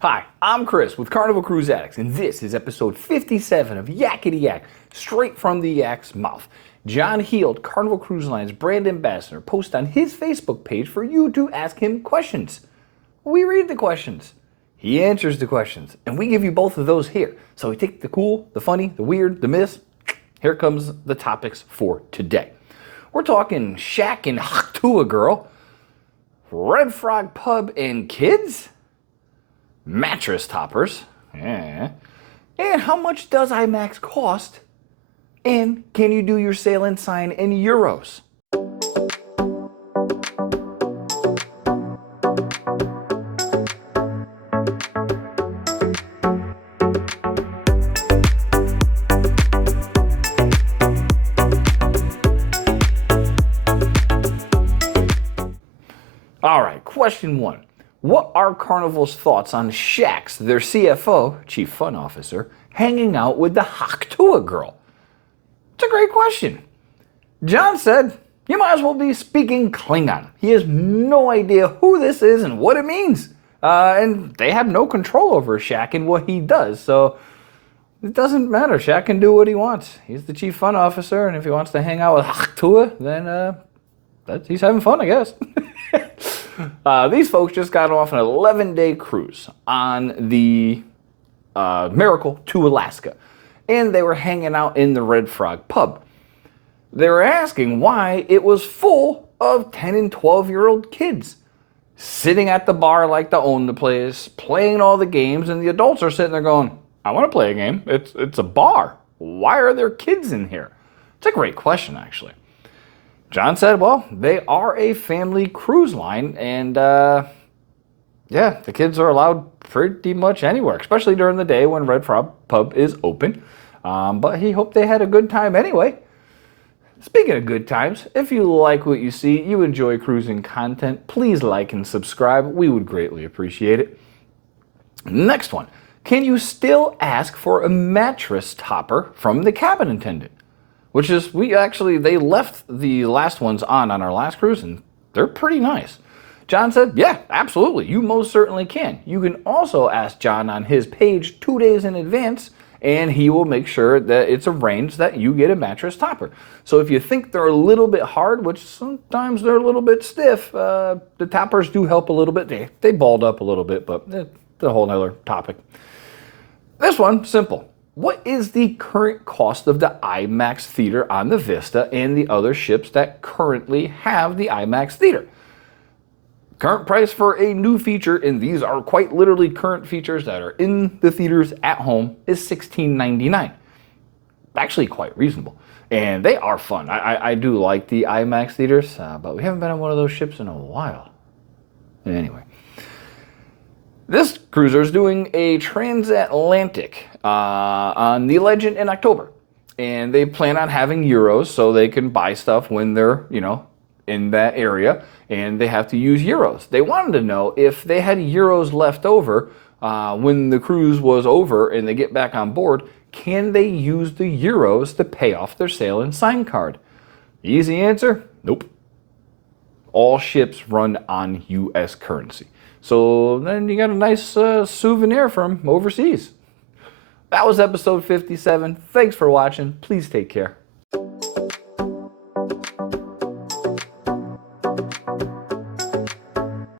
Hi, I'm Chris with Carnival Cruise Addicts, and this is episode 57 of Yakety-Yak, straight from the Yak's mouth. John Heald, Carnival Cruise Line's brand ambassador, posts on his Facebook page for you to ask him questions. We read the questions. He answers the questions, and we give you both of those here. So we take the cool, the funny, the weird, the myths. Here comes the topics for today. We're talking Shaq and Hawk Tuah girl, Red Frog Pub and kids, mattress toppers, and how much does Imax cost? And can you do your sail and sign in euros? All right, question one. What are Carnival's thoughts on Shaq's, their CFO, Chief Fun Officer, hanging out with the Hawk Tuah girl? It's a great question. John said, you might as well be speaking Klingon. He has no idea who this is and what it means. And they have no control over Shaq and what he does, so it doesn't matter. Shaq can do what he wants. He's the Chief Fun Officer, and if he wants to hang out with Hawk Tuah, then he's having fun, I guess. These folks just got off an 11-day cruise on the Miracle to Alaska, and they were hanging out in the Red Frog Pub. They were asking why it was full of 10 and 12-year-old kids sitting at the bar like they own the place, playing all the games, and the adults are sitting there going, I want to play a game. It's a bar. Why are there kids in here? It's a great question, actually. John said, well, they are a family cruise line, and the kids are allowed pretty much anywhere, especially during the day when Red Frog Pub is open. But he hoped they had a good time anyway. Speaking of good times, if you like what you see, you enjoy cruising content, please like and subscribe. We would greatly appreciate it. Next one. Can you still ask for a mattress topper from the cabin attendant? Which is, they left the last ones on our last cruise, and they're pretty nice. John said, yeah, absolutely, you most certainly can. You can also ask John on his page 2 days in advance, and he will make sure that it's arranged that you get a mattress topper. So if you think they're a little bit hard, which sometimes they're a little bit stiff, the toppers do help a little bit. They balled up a little bit, but that's a whole other topic. This one, simple. What is the current cost of the Imax theater on the Vista and the other ships that currently have the Imax theater? Current price for a new feature, and these are quite literally current features that are in the theaters at home, is $16.99. Actually quite reasonable. And they are fun. I do like the Imax theaters, but we haven't been on one of those ships in a while. Anyway. This cruiser is doing a transatlantic on the Legend in October. And they plan on having euros so they can buy stuff when they're, in that area. And they have to use euros. They wanted to know if they had euros left over when the cruise was over and they get back on board, can they use the euros to pay off their sail and sign card? Easy answer, nope. All ships run on U.S. currency. So then you got a nice souvenir from overseas. That was episode 57. Thanks for watching. Please take care.